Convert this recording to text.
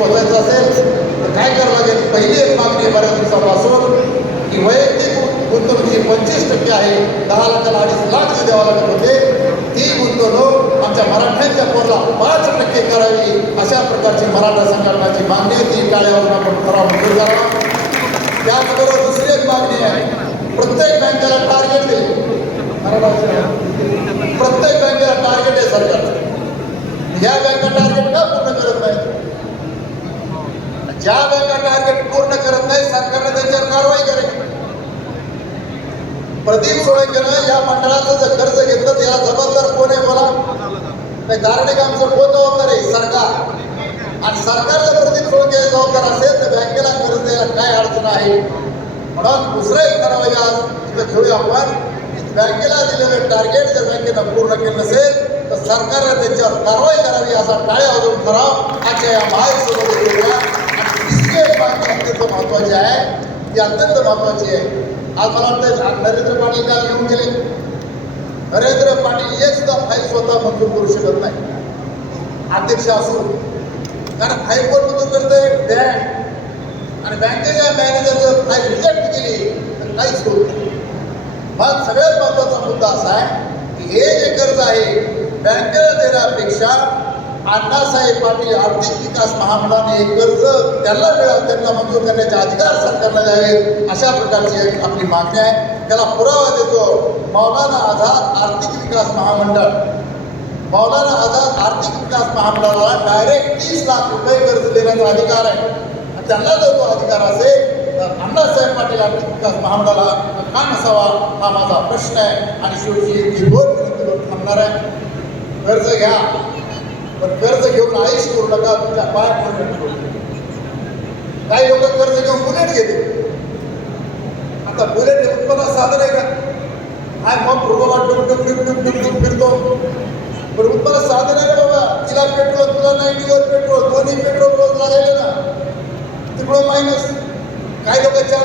पोचायचं असेल तर काय करावं लागेल? पहिली एक मागणी बऱ्याच दिवसापासून की वैयक्तिक गुंतवणूक जी पंचवीस टक्के आहे दहा लाखाला अडीच लाख जे द्यावं लागत होते ती गुंतवणूक आमच्या मराठ्यांच्या पोरला पाच टक्के करावी अशा प्रकारची मराठा संघटनाची मागणी आहे ती टाळ्यावरून आपण ठराव मंजूर करावा त्याचबरोबर दुसरी एक मागणी आहे प्रत्येक बँकेला टार्गेट दिले मराठा प्रत्येक बँकेला टार्गेट आहे सरकारचं. या बँका टार्गेट का पूर्ण करत नाही ज्या बँका टार्गेट पूर्ण करत नाही सरकारने त्याच्यावर कारवाई करावी. प्रदीप सोळंकेनं या मंडळाचं जर कर्ज घेतलं त्याला जबाबदार कोण आहे मला? नाही धार्मिक आमचं कोण जबाबदार आहे? सरकार. आणि सरकार जर प्रदीप सोळंके जबाबदार असेल तर बँकेला कर्ज द्यायला काय अडचण आहे? म्हणून दुसरं एक ठराव आज तिथं घेऊया आपण. बँकेला दिलेलं टार्गेट जर बँकेनं पूर्ण केलं नसेल तर सरकारने त्याच्यावर कारवाई करावी असा टाळ्या अजून ठराव. आजच्या या महायुतीसोबत अत्यंत महत्वाची आहे. ती अत्यंत महत्त्वाची आहे. आज मला वाटतं नरेंद्र पाटील काल घेऊन गेले. नरेंद्र पाटील एक सुद्धा फाईल स्वतः मंजूर करू शकत नाही. अध्यक्ष असून कारण फाईल कोण मंजूर करते बँक. आणि बँकेच्या मॅनेजर जर फाईल रिजेक्ट केली तर काहीच होत नाही. मग सगळ्यात महत्त्वाचा मुद्दा असा आहे की हे जे कर्ज आहे बँकेला देण्यापेक्षा अण्णासाहेब पाटील आर्थिक विकास महामंडळाने हे कर्ज त्यांना मिळावं त्यांना मंजूर करण्याचे अधिकार सरकारला द्यावे अशा प्रकारची आपली मागणी आहे. त्याला पुरावा देतो. मौलाना आझाद आर्थिक विकास महामंडळ. मौलाना आझाद आर्थिक विकास महामंडळाला डायरेक्ट तीस लाख रुपये कर्ज देण्याचा अधिकार आहे. आणि त्यांना जर तो अधिकार असेल तर अण्णासाहेब पाटील आर्थिक विकास महामंडळाला का नसावा हा माझा प्रश्न आहे. आणि शेवटी एक दोन थांबणार आहे. कर्ज घ्या. पण कर्ज घेऊन आयुष करू नका तुमच्या पाय पडून काही लोक कर्ज घेऊन बुलेट घेते आता बुलेट उत्पन्न साधन आहे का? हाय मग पूर्वला डुक डुक डुक डुक डुक डुक फिरतो. पण उत्पन्न साधन आहे बाबा? तिला पेट्रोल तुला नाईन्टीवर पेट्रोल दोन्ही पेट्रोल